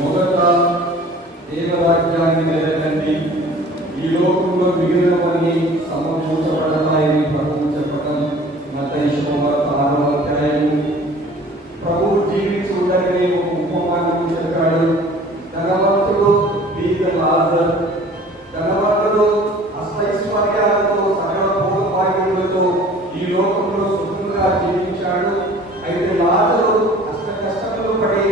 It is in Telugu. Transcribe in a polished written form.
మొదట దేవవాక్యాన్ని నెరవేరండి, ఈ లోకంలో మిగిలినవన్నీ సమకూర్చబడతాయని ప్రభువు చెప్పడం మత్తయి శుభవార్త 6వ అధ్యాయం. ప్రభువు జీవించుండగానే ఒక ఉపమానం చెప్పాడు. ధనవంతుడు బీద లాజరు. ధనవంతుడు అష్టైశ్వర్యాలతో సకల భోగభాగ్యములతో ఈ లోకంలో సుఖంగా జీవించాడు. అయితే లాజరు అష్ట కష్టములు పడి